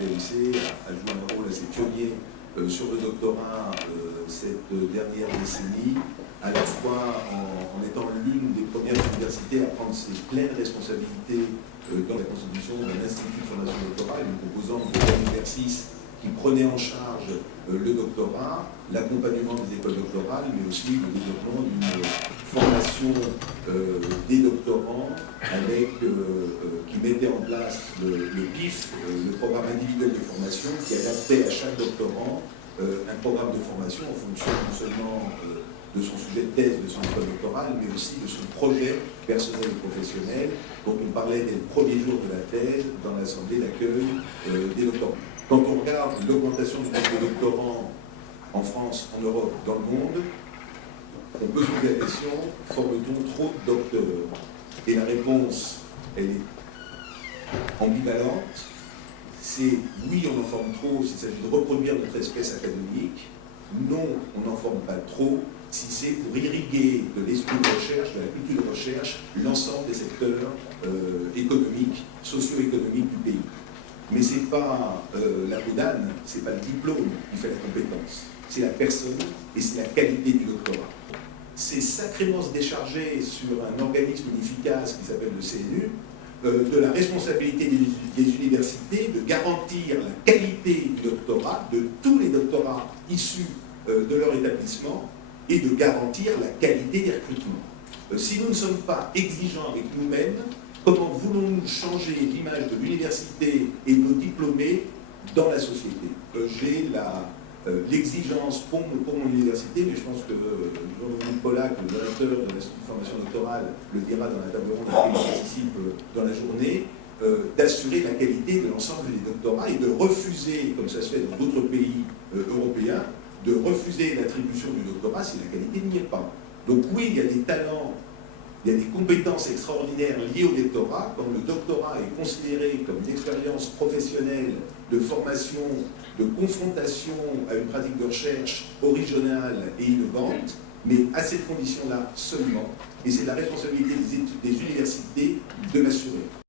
l'IPMC a joué un rôle assez pionnier sur le doctorat cette dernière décennie, à la fois en étant l'une des premières universités à prendre ses pleines responsabilités dans la constitution d'un institut de formation doctorale, une composante de l'exercice qui prenait en charge le doctorat, l'accompagnement des écoles doctorales, mais aussi le développement d'une formation des doctorants qui mettait en place le PIF, le programme individuel de formation, qui adaptait à chaque doctorant un programme de formation en fonction non seulement de son sujet de thèse, de son école doctorale, mais aussi de son projet personnel et professionnel, dont on parlait dès le premier jour de la thèse dans l'assemblée d'accueil des doctorants. Quand on regarde l'augmentation du nombre de doctorants en France, en Europe, dans le monde, on peut se poser la question, forme-t-on trop de docteurs? Et la réponse, elle est ambivalente. C'est oui, on en forme trop s'il s'agit de reproduire notre espèce académique. Non, on n'en forme pas trop si c'est pour irriguer de l'esprit de recherche, de la culture de recherche, l'ensemble des secteurs économiques, socio-économiques du pays. Mais ce n'est pas la peau d'âne, ce n'est pas le diplôme qui fait la compétence. C'est la personne et c'est la qualité du doctorat. C'est sacrément se décharger sur un organisme inefficace qui s'appelle le CNU, de la responsabilité des universités de garantir la qualité du doctorat, de tous les doctorats issus de leur établissement, et de garantir la qualité des recrutements. Si nous ne sommes pas exigeants avec nous-mêmes, comment voulons-nous changer l'image de l'université et de nos diplômés dans la société? J'ai l'exigence pour mon université, mais je pense que Jean-Dominique Pollack, le directeur de l'Institut de formation doctorale, le dira dans la table ronde à laquelle il participe dans la journée, d'assurer la qualité de l'ensemble des doctorats et de refuser, comme ça se fait dans d'autres pays européens, de refuser l'attribution du doctorat si la qualité n'y est pas. Donc oui, il y a des talents, il y a des compétences extraordinaires liées au doctorat, quand le doctorat est considéré comme une expérience professionnelle de formation, de confrontation à une pratique de recherche originale et innovante, mais à cette condition-là seulement, et c'est la responsabilité des universités de l'assurer.